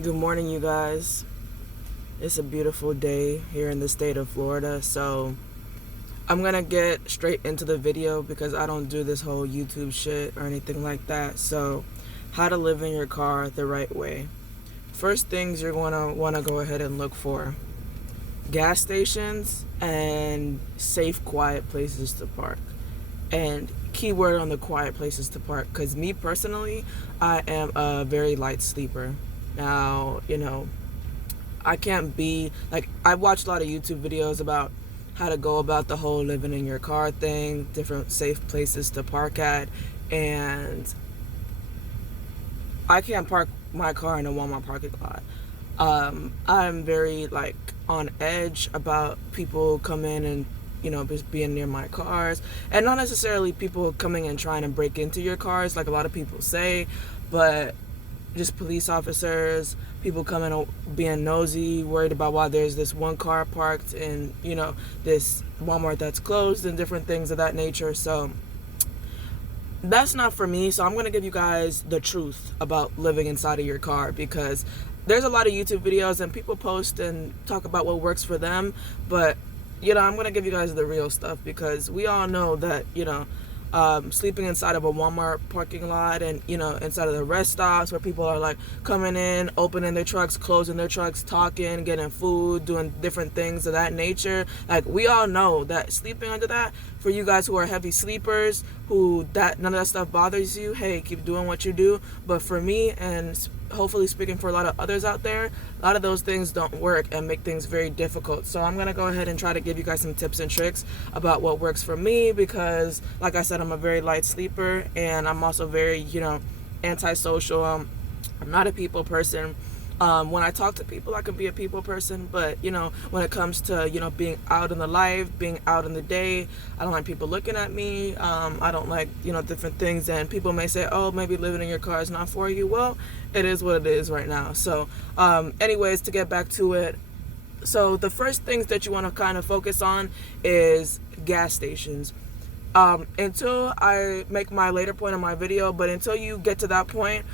Good morning, you guys. It's a beautiful day here in the state of Florida, so I'm gonna get straight into the video because I don't do this whole YouTube shit or anything like that. So, how to live in your car the right way. First things you're gonna wanna go ahead and look for: gas stations and safe, quiet places to park. And keyword on the quiet places to park, because me personally, I am a very light sleeper. Now, I can't be like, I've watched a lot of YouTube videos about how to go about the whole living in your car thing, different safe places to park at, and I can't park my car in a Walmart parking lot. I'm very like on edge about people coming and just being near my cars, and not necessarily people coming and trying to break into your cars like a lot of people say, but just police officers, people coming being nosy, worried about why there's this one car parked in this Walmart that's closed and different things of that nature. So that's not for me. So I'm going to give you guys the truth about living inside of your car, because there's a lot of YouTube videos and people post and talk about what works for them, but I'm going to give you guys the real stuff, because we all know that sleeping inside of a Walmart parking lot and inside of the rest stops where people are like coming in, opening their trucks, closing their trucks, talking, getting food, doing different things of that nature, like we all know that sleeping under that, for you guys who are heavy sleepers, who that none of that stuff bothers you, hey, keep doing what you do. But for me, and hopefully speaking for a lot of others out there, a lot of those things don't work and make things very difficult. So I'm going to go ahead and try to give you guys some tips and tricks about what works for me, because like I said, I'm a very light sleeper, and I'm also very antisocial. I'm not a people person. When I talk to people, I can be a people person, but when it comes to being out in the life, being out in the day, I don't like people looking at me. I don't like different things, and people may say, oh, maybe living in your car is not for you. Well, it is what it is right now. So anyways, to get back to it, so the first things that you want to kind of focus on is gas stations. Until I make my later point in my video, but until you get to that point,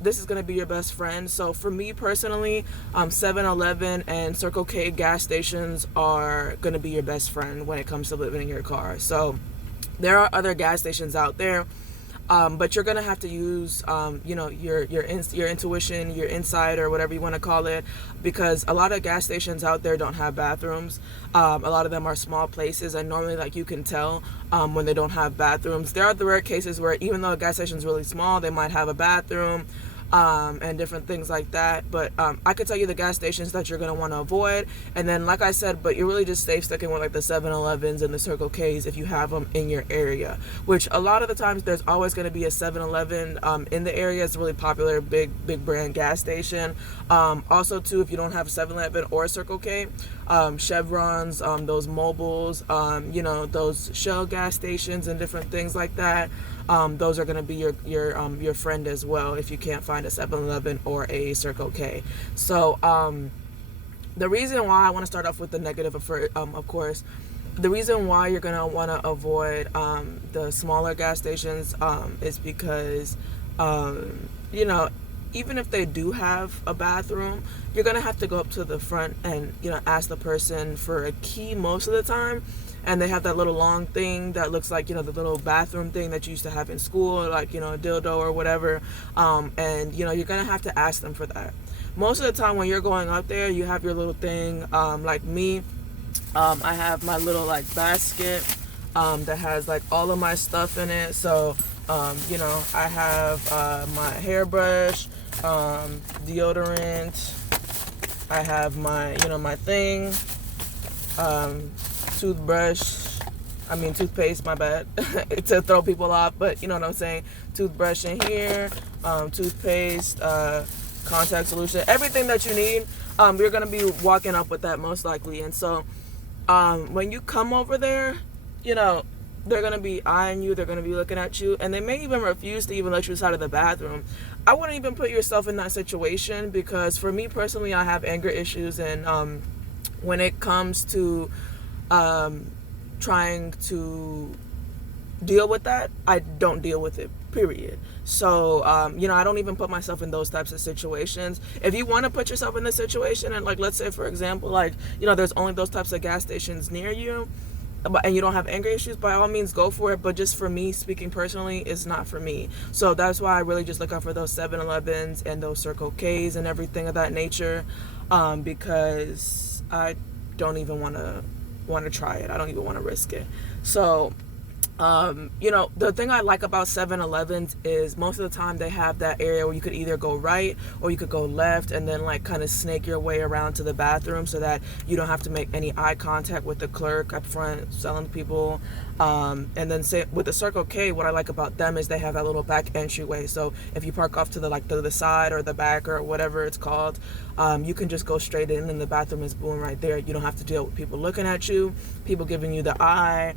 this is going to be your best friend. So for me personally, 7-Eleven and Circle K gas stations are going to be your best friend when it comes to living in your car. So there are other gas stations out there, but you're gonna have to use your intuition, your insight, or whatever you want to call it, because a lot of gas stations out there don't have bathrooms. A lot of them are small places, and normally, like, you can tell when they don't have bathrooms. There are the rare cases where even though a gas station is really small, they might have a bathroom, and different things like that. But I could tell you the gas stations that you're going to want to avoid. And then, like I said, but you're really just safe sticking with like the 7-Elevens and the Circle Ks if you have them in your area, which a lot of the times there's always going to be a 7-Eleven in the area. It's a really popular big brand gas station. Also too, if you don't have a 7-Eleven or a Circle K, Chevrons, those Mobiles, those Shell gas stations and different things like that, those are going to be your friend as well if you can't find a 7-Eleven or a Circle K. So the reason why I want to start off with the negative, of course, the reason why you're going to want to avoid the smaller gas stations is because even if they do have a bathroom, you're going to have to go up to the front and ask the person for a key most of the time. And they have that little long thing that looks like the little bathroom thing that you used to have in school, like a dildo or whatever, and you're gonna have to ask them for that. Most of the time when you're going up there, you have your little thing. Like me, I have my little like basket that has like all of my stuff in it. So I have my hairbrush, deodorant, I have my my thing, toothpaste, my bad, to throw people off, but you know what I'm saying, toothbrush in here, toothpaste, contact solution, everything that you need. You're going to be walking up with that most likely. And so when you come over there, they're going to be eyeing you, they're going to be looking at you, and they may even refuse to even let you inside of the bathroom. I wouldn't even put yourself in that situation, because for me personally, I have anger issues, and when it comes to trying to deal with that, I don't deal with it period. So I don't even put myself in those types of situations. If you want to put yourself in this situation, and like, let's say for example, like, there's only those types of gas stations near you, and you don't have anger issues, by all means go for it. But just for me, speaking personally, it's not for me. So that's why I really just look out for those 7-Elevens and those Circle K's and everything of that nature, because I don't even want to try it. I don't even want to risk it. So the thing I like about 7-Elevens is most of the time they have that area where you could either go right or you could go left, and then like kind of snake your way around to the bathroom so that you don't have to make any eye contact with the clerk up front selling to people. And then say with the Circle K, what I like about them is they have that little back entryway. So if you park off to the side or the back or whatever it's called, you can just go straight in, and the bathroom is boom right there. You don't have to deal with people looking at you, people giving you the eye.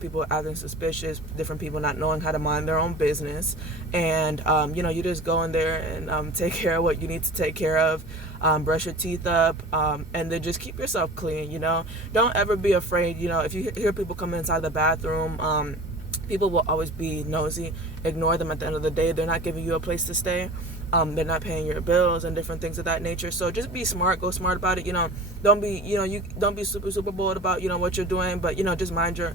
People acting suspicious, different people not knowing how to mind their own business. And, you just go in there and take care of what you need to take care of, brush your teeth up, and then just keep yourself clean, Don't ever be afraid, if you hear people come inside the bathroom, people will always be nosy. Ignore them. At the end of the day, they're not giving you a place to stay. They're not paying your bills and different things of that nature. So just be smart, go smart about it. Don't be, you don't be super bold about, what you're doing, but, just mind your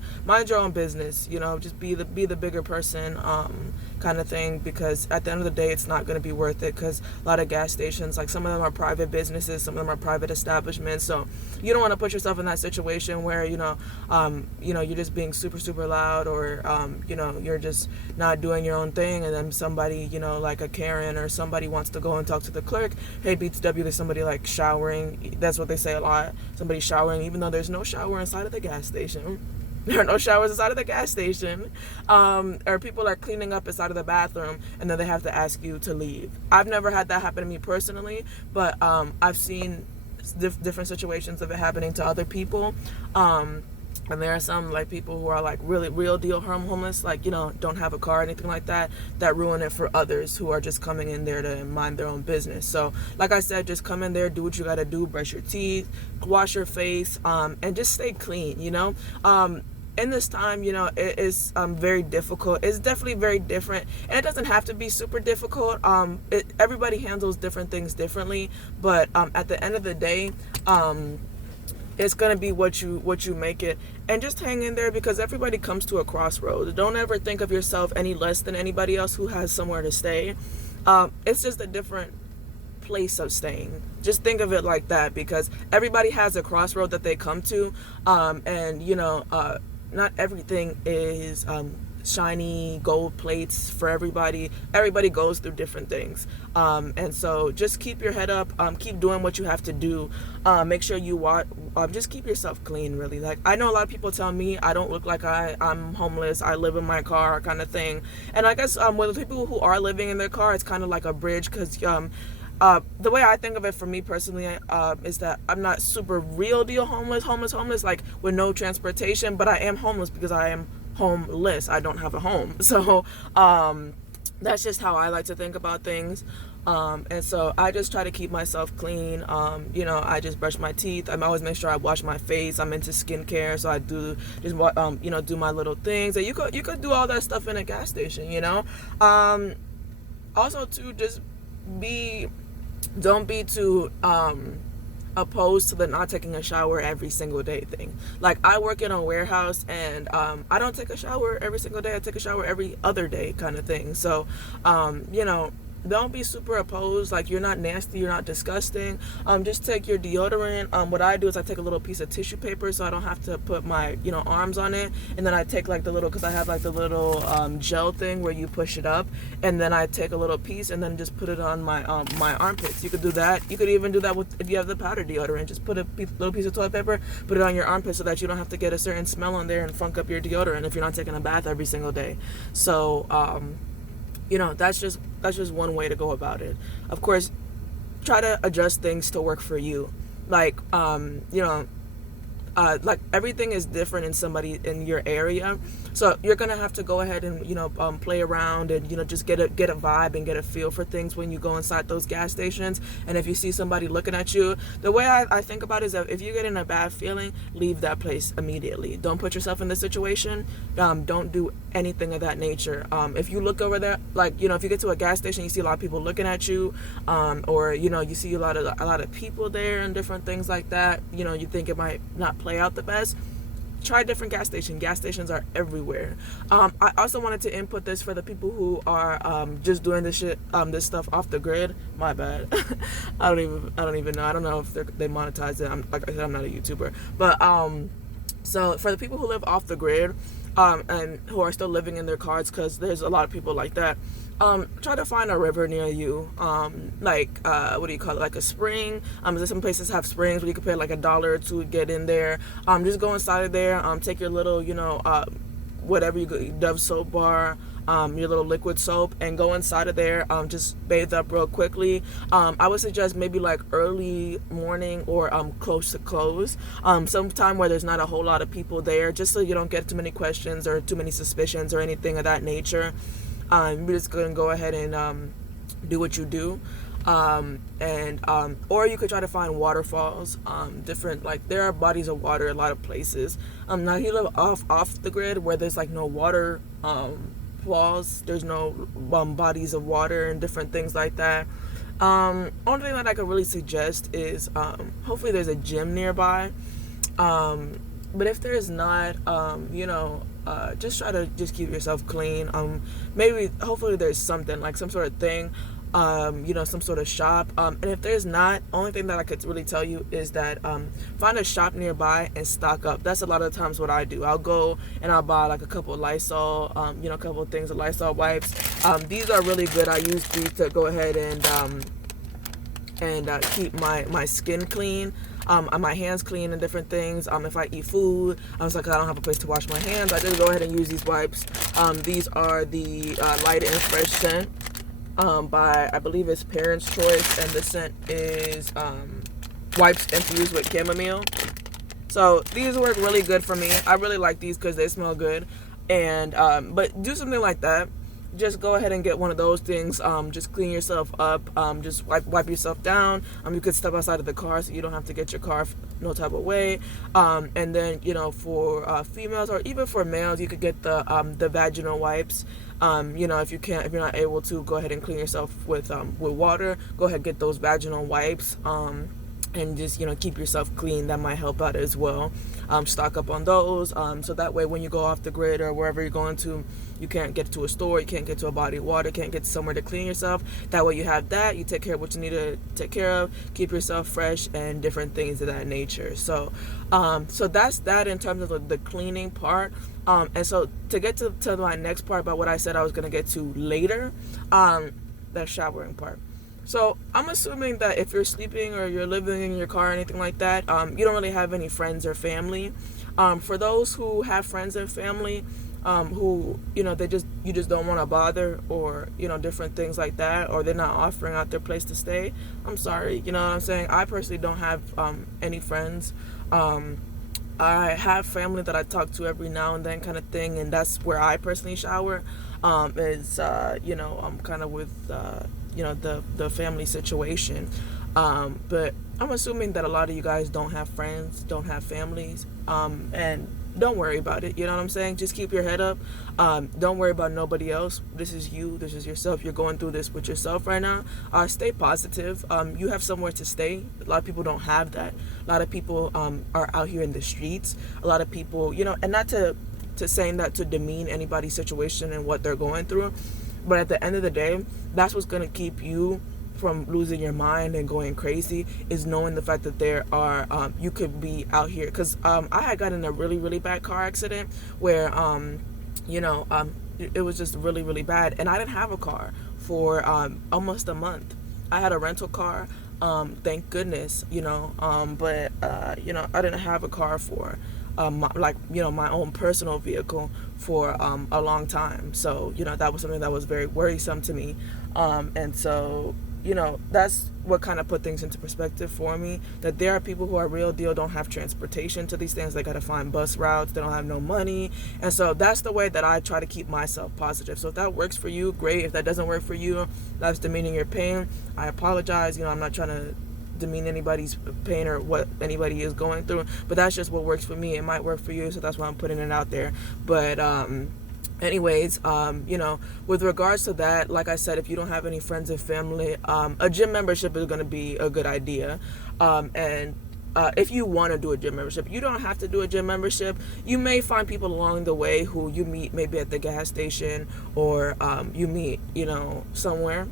own business, just be the bigger person, kind of thing, because at the end of the day, it's not going to be worth it, because a lot of gas stations, like some of them are private businesses, some of them are private establishments. So you don't want to put yourself in that situation where, you're just being super loud, or, you're just not doing your own thing, and then somebody, like a Karen or somebody wants to go and talk to the clerk. Hey, BTW, there's somebody like showering. That's what they say a lot. Somebody showering, even though there's no shower inside of the gas station. There are no showers inside of the gas station. Or people are cleaning up inside of the bathroom, and then they have to ask you to leave. I've never had that happen to me personally, but I've seen different situations of it happening to other people. And there are some like people who are like really real deal homeless, like, don't have a car or anything like that ruin it for others who are just coming in there to mind their own business. So like I said, just come in there, do what you got to do, brush your teeth, wash your face, and just stay clean, in this time, it is very difficult. It's definitely very different, and it doesn't have to be super difficult. Everybody handles different things differently, but at the end of the day, it's going to be what you make it. And just hang in there, because everybody comes to a crossroads. Don't ever think of yourself any less than anybody else who has somewhere to stay. It's just a different place of staying. Just think of it like that, because everybody has a crossroad that they come to, and not everything is shiny gold plates for everybody. Everybody goes through different things, and so just keep your head up, keep doing what you have to do, make sure you just keep yourself clean, really. Like, I know a lot of people tell me I don't look like I'm homeless, I live in my car kind of thing, and I guess with the people who are living in their car, it's kind of like a bridge, because the way I think of it for me personally, is that I'm not super real deal homeless, like with no transportation, but I am homeless because I am homeless. I don't have a home. So that's just how I like to think about things. And so I just try to keep myself clean. I just brush my teeth. I always make sure I wash my face. I'm into skincare, so I do just do my little things. And you could do all that stuff in a gas station. Also too, just don't be too opposed to the not taking a shower every single day thing. Like, I work in a warehouse, and I don't take a shower every single day. I take a shower every other day kind of thing. So don't be super opposed. Like, you're not nasty, you're not disgusting. Just take your deodorant. What I do is I take a little piece of tissue paper, so I don't have to put my arms on it, and then I take like the little, because I have like the little gel thing where you push it up, and then I take a little piece and then just put it on my my armpits. You could do that. You could even do that if you have the powder deodorant. Just put a little piece of toilet paper, put it on your armpit, so that you don't have to get a certain smell on there and funk up your deodorant if you're not taking a bath every single day. So that's just one way to go about it. Of course, try to adjust things to work for you. Like, like everything is different in somebody in your area, so you're gonna have to go ahead and play around and just get a vibe and get a feel for things when you go inside those gas stations. And if you see somebody looking at you, the way I think about it is that if you get in a bad feeling, leave that place immediately. Don't put yourself in this situation. Don't do anything of that nature. If you look over there, like if you get to a gas station, you see a lot of people looking at you, or you see a lot of people there and different things like that. You think it might not play out the best. Try a different gas station. Gas stations are everywhere. I also wanted to input this for the people who are just doing this shit, this stuff off the grid. My bad. I don't even know. I don't know if they monetize it. Like I said, I'm not a YouTuber. But so for the people who live off the grid, and who are still living in their cars, because there's a lot of people like that. Try to find a river near you, like what do you call it, like a spring. There's some places have springs where you can pay like $1 or $2 to get in there. Just go inside of there, take your little whatever Dove soap bar, your little liquid soap, and go inside of there. Just bathe up real quickly. I would suggest maybe like early morning or close to close, sometime where there's not a whole lot of people there, just so you don't get too many questions or too many suspicions or anything of that nature. You're just gonna go ahead and do what you do, or you could try to find waterfalls, different, like there are bodies of water a lot of places. Now you live off the grid where there's like no water falls, there's no bodies of water and different things like that. Only thing that I could really suggest is hopefully there's a gym nearby. But if there's not, just try to just keep yourself clean. Hopefully there's something, like some sort of thing, some sort of shop. And if there's not, only thing that I could really tell you is that find a shop nearby and stock up. That's a lot of the times what I do. I'll go and I'll buy like a couple of Lysol, a couple of things of Lysol wipes. These are really good. I use these to go ahead and keep my skin clean, my hands clean and different things. If I eat food, I was like, I don't have a place to wash my hands, I just go ahead and use these wipes. These are the Light and Fresh scent by, I believe it's Parents' Choice, and the scent is wipes infused with chamomile. So these work really good for me. I really like these because they smell good. And but do something like that. Just go ahead and get one of those things. Just clean yourself up. Just wipe yourself down. You could step outside of the car so you don't have to get your car no type of way. And then for females or even for males, you could get the vaginal wipes. If you're not able to, go ahead and clean yourself with water. Go ahead and get those vaginal wipes. And just keep yourself clean. That might help out as well. Stock up on those, so that way when you go off the grid or wherever you're going to, you can't get to a store, you can't get to a body of water, can't get somewhere to clean yourself. That way you have that, you take care of what you need to take care of, keep yourself fresh and different things of that nature. So that's that in terms of the cleaning part. And so to get to my next part about what I said I was going to get to later, that showering part. So I'm assuming that if you're sleeping or you're living in your car or anything like that, you don't really have any friends or family. For those who have friends and family, who you just don't want to bother, or different things like that, or they're not offering out their place to stay, I'm sorry. You know what I'm saying? I personally don't have any friends. I have family that I talk to every now and then, kind of thing, and that's where I personally shower. I'm kind of with the family situation, but I'm assuming that a lot of you guys don't have friends, don't have families, and don't worry about it. You know what I'm saying? Just keep your head up. Don't worry about nobody else. This is you. This is yourself. You're going through this with yourself right now. Stay positive. You have somewhere to stay. A lot of people don't have that. A lot of people are out here in the streets. A lot of people, and not to saying that to demean anybody's situation and what they're going through, but at the end of the day, that's what's going to keep you from losing your mind and going crazy, is knowing the fact that there are you could be out here. Because I had gotten in a really, really bad car accident where it was just really, really bad, and I didn't have a car for almost a month. I had a rental car, thank goodness, but I didn't have a car for my own personal vehicle for a long time. So that was something that was very worrisome to me. And so, that's what kind of put things into perspective for me, that there are people who are real deal, don't have transportation to these things. They got to find bus routes. They don't have no money. And so that's the way that I try to keep myself positive. So if that works for you, great. If that doesn't work for you, that's demeaning your pain, I apologize. I'm not trying to demean anybody's pain or what anybody is going through, but that's just what works for me. It might work for you, so that's why I'm putting it out there. But anyways, with regards to that, like I said, if you don't have any friends and family, a gym membership is going to be a good idea. And if you want to do a gym membership, you don't have to do a gym membership. You may find people along the way who you meet maybe at the gas station, or you meet, somewhere,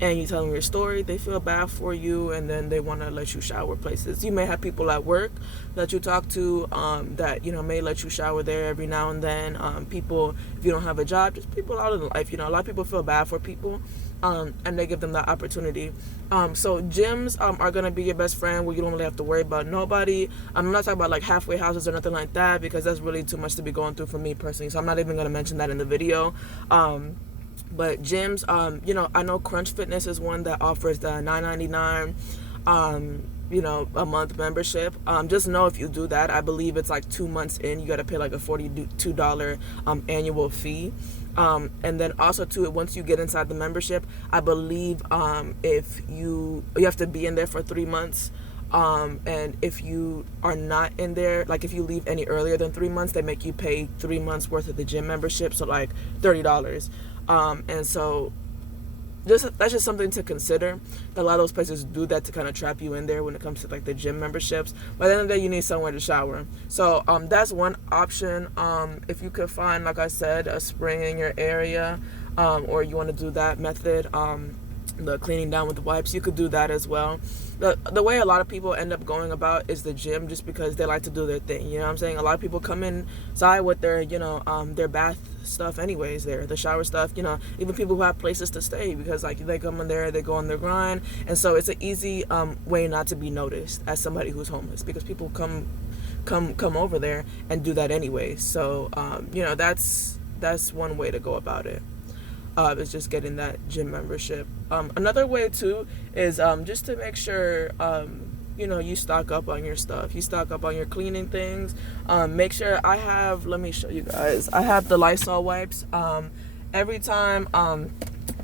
and you tell them your story. They feel bad for you, and then they want to let you shower places. You may have people at work that you talk to that may let you shower there every now and then. People, if you don't have a job, just people out in life. A lot of people feel bad for people. And they give them that opportunity. So gyms are going to be your best friend, where you don't really have to worry about nobody. I'm not talking about like halfway houses or nothing like that, because that's really too much to be going through for me personally. So I'm not even going to mention that in the video. But gyms, I know Crunch Fitness is one that offers the $9.99 a month membership. Just know if you do that, I believe it's like 2 months in, you got to pay like a $42 annual fee. And then also too, once you get inside the membership, I believe if you have to be in there for 3 months. And if you are not in there, like if you leave any earlier than 3 months, they make you pay 3 months worth of the gym membership, so like $30. And so that's just something to consider. A lot of those places do that to kind of trap you in there when it comes to like the gym memberships. By the end of the day, you need somewhere to shower. So that's one option. If you could find, like I said, a spring in your area, or you want to do that method, the cleaning down with the wipes, you could do that as well. The way a lot of people end up going about is the gym, just because they like to do their thing. You know what I'm saying? A lot of people come inside with their, their bath stuff anyways, the shower stuff, even people who have places to stay, because like they come in there, they go on their grind. And so it's an easy way not to be noticed as somebody who's homeless, because people come over there and do that anyway. So, that's one way to go about it. Is just getting that gym membership. Another way too is just to make sure you stock up on your stuff. You stock up on your cleaning things. Make sure let me show you guys. I have the Lysol wipes. Every time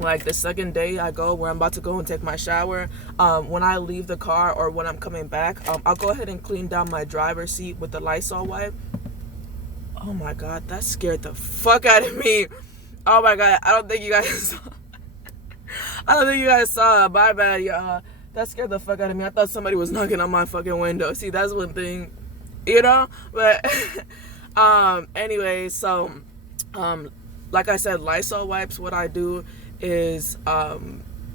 like the second day I go, where I'm about to go and take my shower, when I leave the car or when I'm coming back, I'll go ahead and clean down my driver's seat with the Lysol wipe. Oh my god, that scared the fuck out of me. Oh my god, I don't think you guys saw it. My bad, y'all. That scared the fuck out of me. I thought somebody was knocking on my fucking window. See, that's one thing, but anyway, so like I said, Lysol wipes, what I do is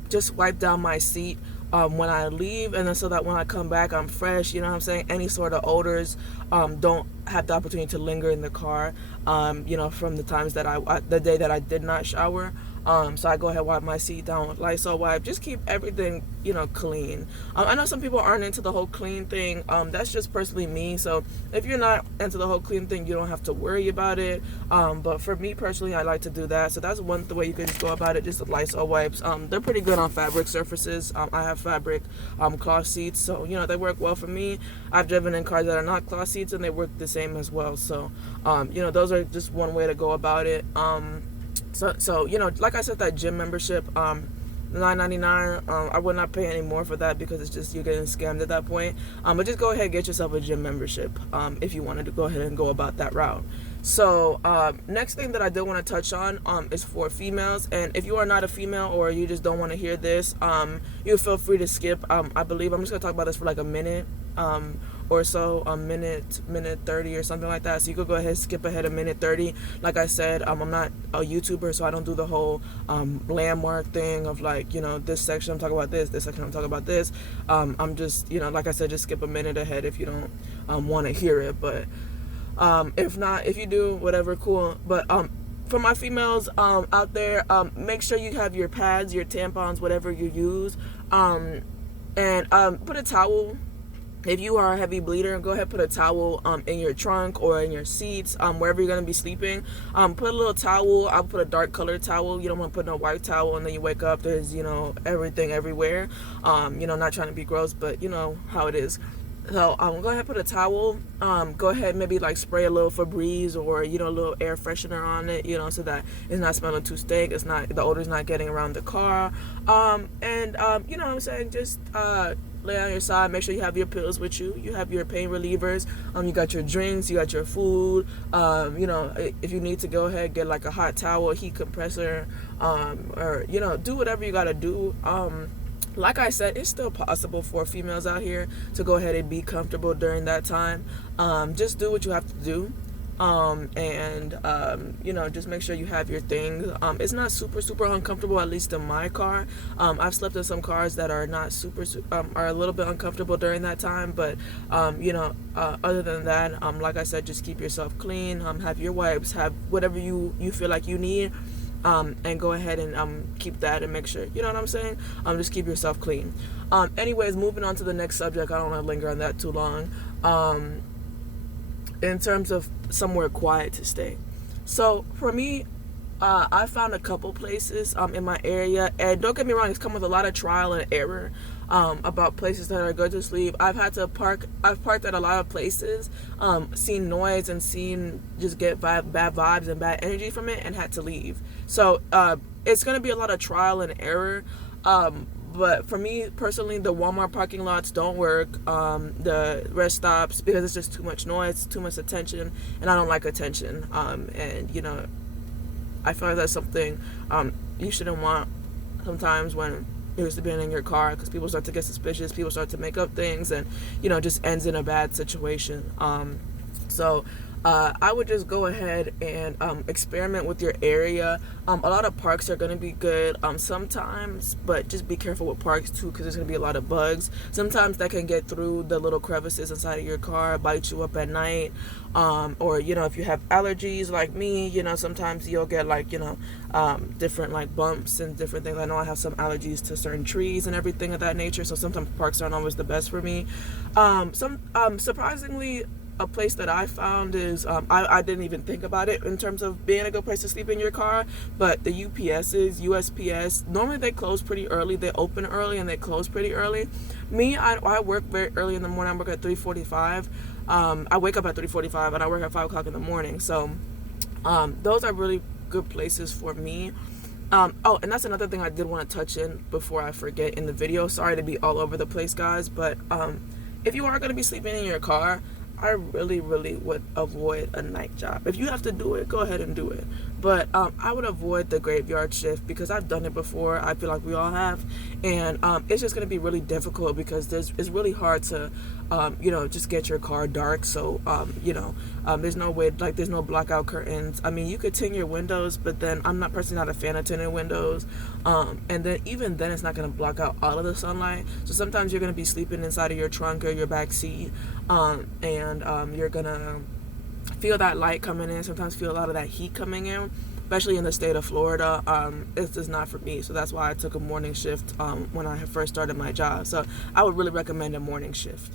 just wipe down my seat when I leave, and then so that when I come back, I'm fresh. You know what I'm saying? Any sort of odors don't have the opportunity to linger in the car, from the times that the day that I did not shower. So I go ahead and wipe my seat down with Lysol wipe. Just keep everything, clean. I know some people aren't into the whole clean thing. That's just personally me. So if you're not into the whole clean thing, you don't have to worry about it. But for me personally, I like to do that. So that's one way you can just go about it, just the Lysol wipes. They're pretty good on fabric surfaces. I have fabric cloth seats, so they work well for me. I've driven in cars that are not cloth seats, and they work the same as well. So those are just one way to go about it. So like I said, that gym membership, $9.99. I would not pay any more for that, because it's just you're getting scammed at that point. But just go ahead and get yourself a gym membership if you wanted to go ahead and go about that route. So next thing that I did want to touch on is for females. And if you are not a female, or you just don't want to hear this, you feel free to skip. I believe I'm just gonna talk about this for like a minute or so, a minute 30 or something like that. So you could go ahead and skip ahead a minute 30. Like I said, I'm not a YouTuber, so I don't do the whole landmark thing of like, this section I'm talking about this section I'm talking about this. I'm just, like I said, just skip a minute ahead if you don't want to hear it. But if not, if you do, whatever, cool. But for my females out there, make sure you have your pads, your tampons, whatever you use, and put a towel If you are a heavy bleeder, go ahead and put a towel in your trunk or in your seats, wherever you're going to be sleeping. Put a little towel. I'll put a dark colored towel. You don't want to put no white towel, and then you wake up, there's, everything everywhere. Not trying to be gross, but you know how it is. So go ahead and put a towel. Go ahead, maybe like spray a little Febreze or a little air freshener on it, so that it's not smelling too stink. The odor's not getting around the car. You know what I'm saying, just lay on your side. Make sure you have your pills with you. You have your pain relievers. You got your drinks. You got your food. If you need to, go ahead, get like a hot towel, a heat compressor, or do whatever you gotta do. Like I said, it's still possible for females out here to go ahead and be comfortable during that time. Just do what you have to do. Just make sure you have your things. It's not super, super uncomfortable, at least in my car. I've slept in some cars that are not are a little bit uncomfortable during that time. But, other than that, like I said, just keep yourself clean. Have your wipes, have whatever you feel like you need. And go ahead and keep that and make sure, you know what I'm saying? Just keep yourself clean. Anyways, moving on to the next subject. I don't want to linger on that too long. In terms of somewhere quiet to stay. So for me, I found a couple places in my area, and don't get me wrong, it's come with a lot of trial and error about places that are good to sleep. I've parked at a lot of places, seen noise and just get bad vibes and bad energy from it, and had to leave. So it's going to be a lot of trial and error. But for me personally, the Walmart parking lots don't work. The rest stops, because it's just too much noise, too much attention, and I don't like attention. I feel like that's something you shouldn't want sometimes when you're being in your car, because people start to get suspicious, people start to make up things, and just ends in a bad situation. I would just go ahead and experiment with your area. A lot of parks are going to be good sometimes, but just be careful with parks too, because there's going to be a lot of bugs. Sometimes that can get through the little crevices inside of your car, bite you up at night. Or if you have allergies like me, sometimes you'll get like, different like bumps and different things. I know I have some allergies to certain trees and everything of that nature, so sometimes parks aren't always the best for me. Surprisingly, a place that I found is, I didn't even think about it in terms of being a good place to sleep in your car, but the USPS, normally they close pretty early. They open early and they close pretty early. Me, I work very early in the morning. I work at 3:45. I wake up at 3:45 and I work at 5 o'clock in the morning. So those are really good places for me. And that's another thing I did want to touch in before I forget in the video. Sorry to be all over the place, guys, but if you are going to be sleeping in your car, I really, really would avoid a night job. If you have to do it, go ahead and do it. But I would avoid the graveyard shift, because I've done it before. I feel like we all have. And it's just going to be really difficult, because it's really hard to, just get your car dark. So, there's no way, like there's no blackout curtains. I mean, you could tint your windows, but then I'm personally not a fan of tinted windows. And then even then it's not going to block out all of the sunlight. So sometimes you're going to be sleeping inside of your trunk or your back seat. You're going to feel that light coming in, sometimes feel a lot of that heat coming in, especially in the state of Florida. It's just not for me, so that's why I took a morning shift when I first started my job. So I would really recommend a morning shift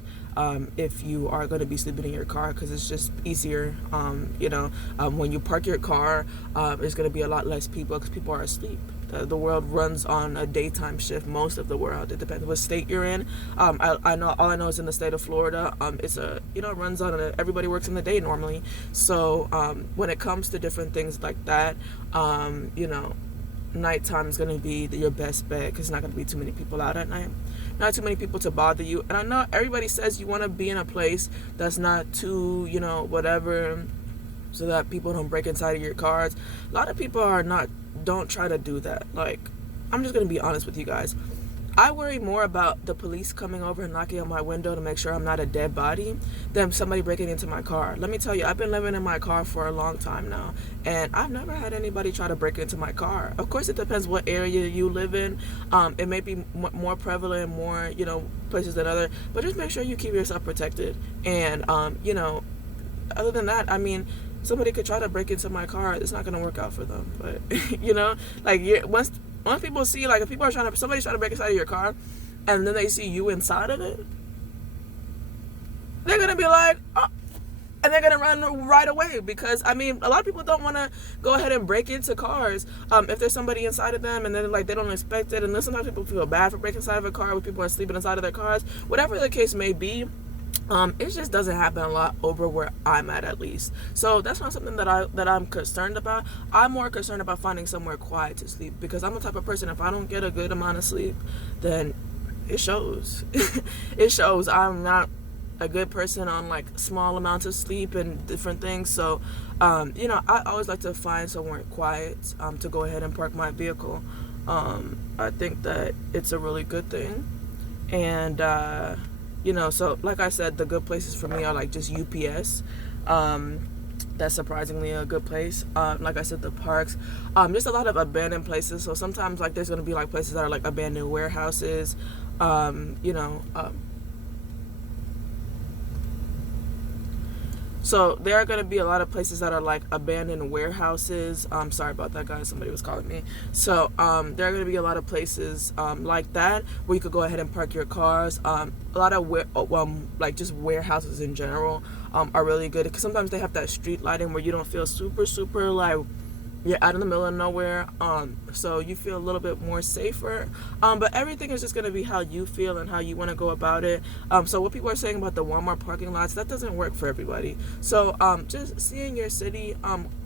if you are going to be sleeping in your car, because it's just easier. When you park your car, there's going to be a lot less people, because people are asleep. The world runs on a daytime shift. Most of the world. It depends what state you're in. I know. All I know is in the state of Florida. It runs on everybody works in the day normally. So when it comes to different things like that, nighttime is going to be your best bet, because there's not going to be too many people out at night. Not too many people to bother you. And I know everybody says you want to be in a place that's not too, whatever, so that people don't break inside of your cars. A lot of people don't try to do that. Like, I'm just going to be honest with you guys. I worry more about the police coming over and knocking on my window to make sure I'm not a dead body than somebody breaking into my car. Let me tell you, I've been living in my car for a long time now, and I've never had anybody try to break into my car. Of course, it depends what area you live in. It may be more prevalent, more, places than other, but just make sure you keep yourself protected. And, other than that, I mean, somebody could try to break into my car. It's not going to work out for them. But, once people see, like, if somebody's trying to break inside of your car, and then they see you inside of it, they're gonna be like, oh, and they're gonna run right away, because I mean, a lot of people don't want to go ahead and break into cars if there's somebody inside of them and then like they don't expect it. And then sometimes people feel bad for breaking inside of a car when people are sleeping inside of their cars. Whatever the case may be, it just doesn't happen a lot over where I'm at least. So that's not something that I'm concerned about. I'm more concerned about finding somewhere quiet to sleep, because I'm the type of person, if I don't get a good amount of sleep, then it shows. It shows. I'm not a good person on like small amounts of sleep and different things. So I always like to find somewhere quiet to go ahead and park my vehicle. I think that it's a really good thing. And so like I said, the good places for me are like just UPS. That's surprisingly a good place. Like I said, the parks, just a lot of abandoned places. So sometimes like there's going to be like places that are like abandoned warehouses. So there are going to be a lot of places that are like abandoned warehouses. Sorry about that, guys. Somebody was calling me. So there are going to be a lot of places like that where you could go ahead and park your cars. A lot of like just warehouses in general are really good, because sometimes they have that street lighting where you don't feel super like you're out in the middle of nowhere, so you feel a little bit more safer, but everything is just going to be how you feel and how you want to go about it. So what people are saying about the Walmart parking lots, that doesn't work for everybody. So just seeing your city,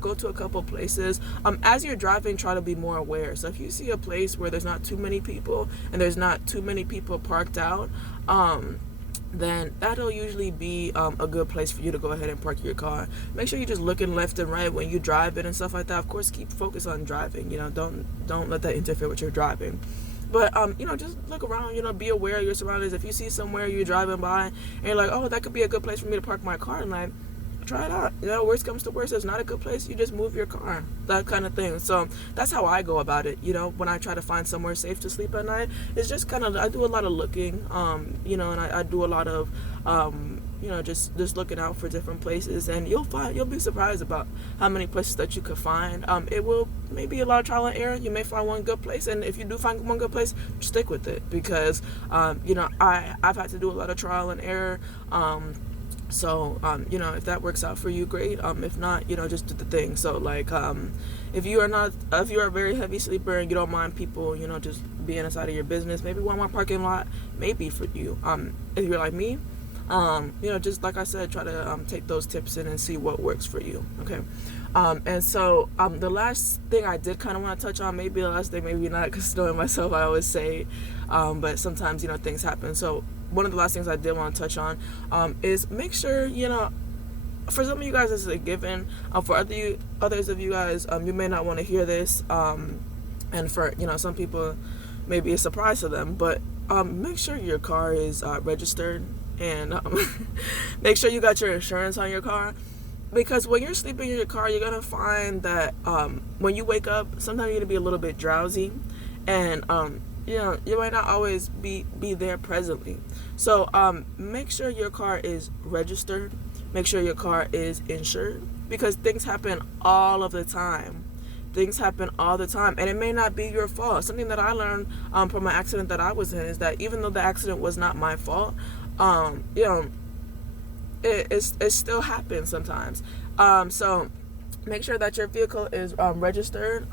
go to a couple places. As you're driving, try to be more aware. So if you see a place where there's not too many people and there's not too many people parked out, then that'll usually be a good place for you to go ahead and park your car. Make sure you're just looking left and right when you drive it and stuff like that. Of course, keep focus on driving. Don't let that interfere with your driving. But just look around. Be aware of your surroundings. If you see somewhere you're driving by and you're like, oh, that could be a good place for me to park my car tonight, try it out. Worst comes to worst, it's not a good place, you just move your car, that kind of thing. So that's how I go about it. When I try to find somewhere safe to sleep at night, it's just I do a lot of looking, and I do a lot of just looking out for different places, and you'll be surprised about how many places that you could find. It will maybe a lot of trial and error. You may find one good place, and if you do find one good place, stick with it, because I've had to do a lot of trial and error. So, if that works out for you, great. If not, just do the thing. So, like, if you are a very heavy sleeper and you don't mind people, just being inside of your business, maybe Walmart parking lot may be for you. If you're like me, just like I said, try to take those tips in and see what works for you. Okay. And so, the last thing I did kind of want to touch on, maybe the last thing, maybe not, because knowing myself, I always say, but sometimes, things happen. So, one of the last things I did want to touch on is make sure, for some of you guys this is a given. For others of you guys, you may not want to hear this, and for some people, maybe a surprise to them. But make sure your car is registered, and make sure you got your insurance on your car. Because when you're sleeping in your car, you're gonna find that when you wake up, sometimes you're gonna be a little bit drowsy, and you might not always be there presently. So make sure your car is registered. Make sure your car is insured, because things happen all of the time. Things happen all the time, and it may not be your fault. Something that I learned from an accident that I was in is that even though the accident was not my fault, it still happens sometimes. So make sure that your vehicle is registered.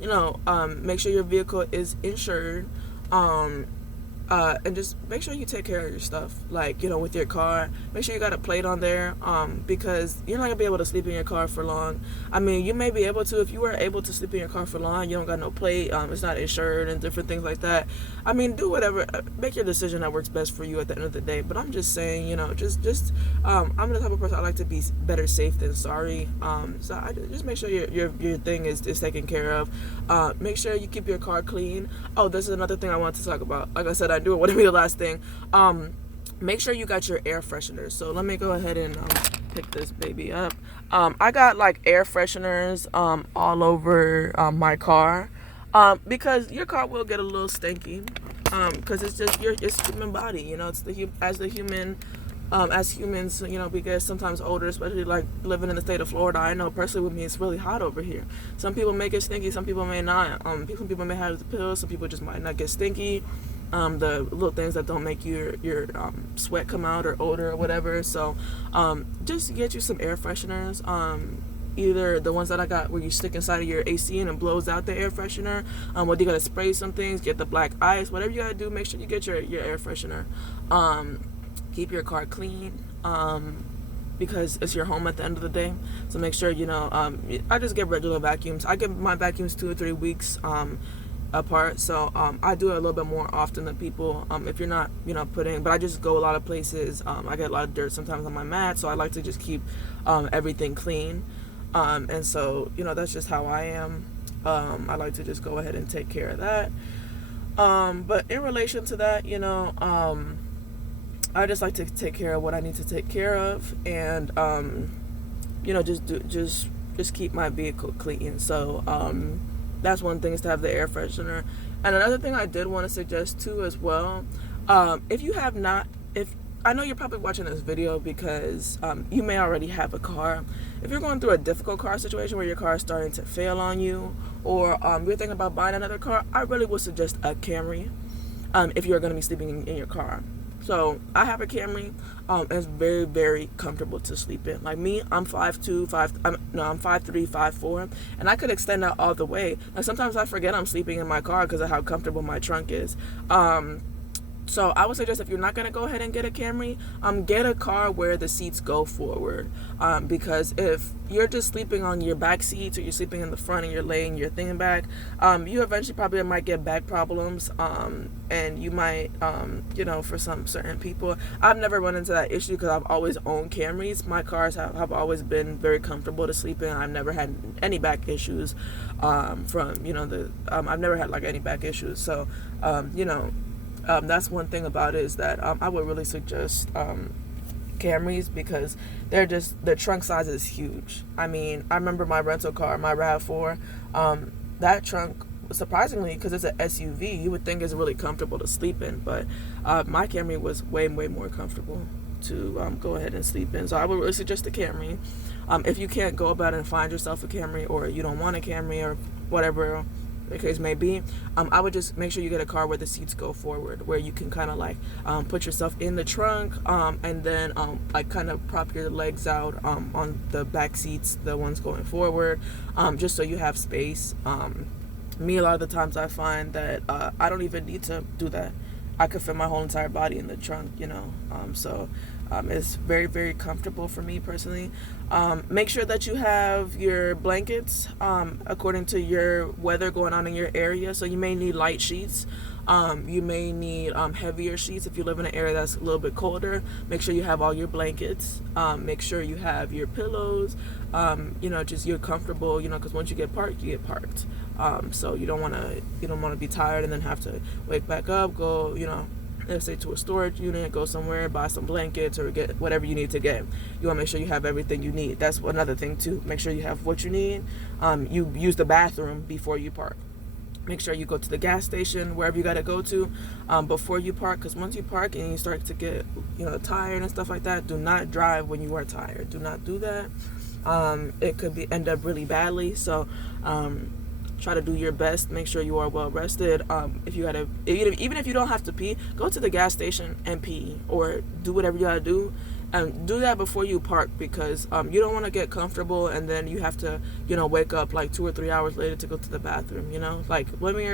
Make sure your vehicle is insured, and just make sure you take care of your stuff, like, with your car. Make sure you got a plate on there, because you're not gonna be able to sleep in your car for long. I mean, you may be able to. If you were able to sleep in your car for long, you don't got no plate, it's not insured and different things like that. I mean, do whatever, make your decision that works best for you at the end of the day. But I'm just saying, I'm the type of person, I like to be better safe than sorry. So I just make sure your thing is taken care of. Make sure you keep your car clean. Oh, this is another thing I want to talk about. Like I said, I do it. What be the last thing? Make sure you got your air fresheners. So let me go ahead and pick this baby up. I got like air fresheners all over my car, because your car will get a little stinky, because it's just it's human body. It's as humans, we get sometimes older, especially like living in the state of Florida. I know personally with me, it's really hot over here. Some people may get stinky, some people may not. Some people may have the pills, some people just might not get stinky. the little things that don't make your sweat come out or odor or whatever. So just get you some air fresheners. Either the ones that I got where you stick inside of your AC and it blows out the air freshener, whether you gotta spray some things, get the black ice, whatever you gotta do, make sure you get your air freshener. Keep your car clean, because it's your home at the end of the day. So make sure, I just get regular vacuums. I get my vacuums 2 or 3 weeks apart. So I do it a little bit more often than people. If you're not, but I just go a lot of places. I get a lot of dirt sometimes on my mat, so I like to just keep everything clean. And so, that's just how I am. I like to just go ahead and take care of that. But in relation to that, I just like to take care of what I need to take care of, and just keep my vehicle clean. So that's one thing, is to have the air freshener. And another thing I did want to suggest too as well, if I know you're probably watching this video because you may already have a car. If you're going through a difficult car situation where your car is starting to fail on you, or you're thinking about buying another car, I really would suggest a Camry if you're going to be sleeping in your car. So I have a Camry. It's very, very comfortable to sleep in. Like me, I'm 5'2", I'm 5'3", 5'4", and I could extend that all the way. Like sometimes I forget I'm sleeping in my car because of how comfortable my trunk is. So I would suggest, if you're not going to go ahead and get a Camry, get a car where the seats go forward. Because if you're just sleeping on your back seats, or you're sleeping in the front and you're laying your thing back, you eventually probably might get back problems. And you might, for some certain people, I've never run into that issue because I've always owned Camrys. My cars have always been very comfortable to sleep in. I've never had any back issues I've never had like any back issues. So, that's one thing about it, is that I would really suggest Camrys, because their trunk size is huge. I mean, I remember my rental car, my RAV4, that trunk, surprisingly, because it's an SUV, you would think it's really comfortable to sleep in, but my Camry was way, way more comfortable to go ahead and sleep in. So I would really suggest the Camry. If you can't go about it and find yourself a Camry, or you don't want a Camry, or whatever the case may be, I would just make sure you get a car where the seats go forward, where you can kind of like put yourself in the trunk, and then kind of prop your legs out on the back seats, the ones going forward, just so you have space. Me, a lot of the times I find that I don't even need to do that. I could fit my whole entire body in the trunk, so it's very, very comfortable for me personally. Make sure that you have your blankets according to your weather going on in your area. So you may need light sheets. You may need heavier sheets if you live in an area that's a little bit colder. Make sure you have all your blankets. Make sure you have your pillows. Just you're comfortable. Because once you get parked, you get parked. So you don't want to be tired and then have to wake back up, go, let's say to a storage unit, go somewhere, buy some blankets, or get whatever you need to get. You want to make sure you have everything you need. That's another thing too. Make sure you have what you need. You use the bathroom before you park. Make sure you go to the gas station, wherever you got to go to, before you park, because once you park and you start to get tired and stuff like that, do not drive when you are tired. Do not do that. It could end up really badly. So try to do your best. Make sure you are well rested. Even if you don't have to pee, go to the gas station and pee, or do whatever you gotta do, and do that before you park, because you don't want to get comfortable and then you have to wake up like 2 or 3 hours later to go to the bathroom. Like when we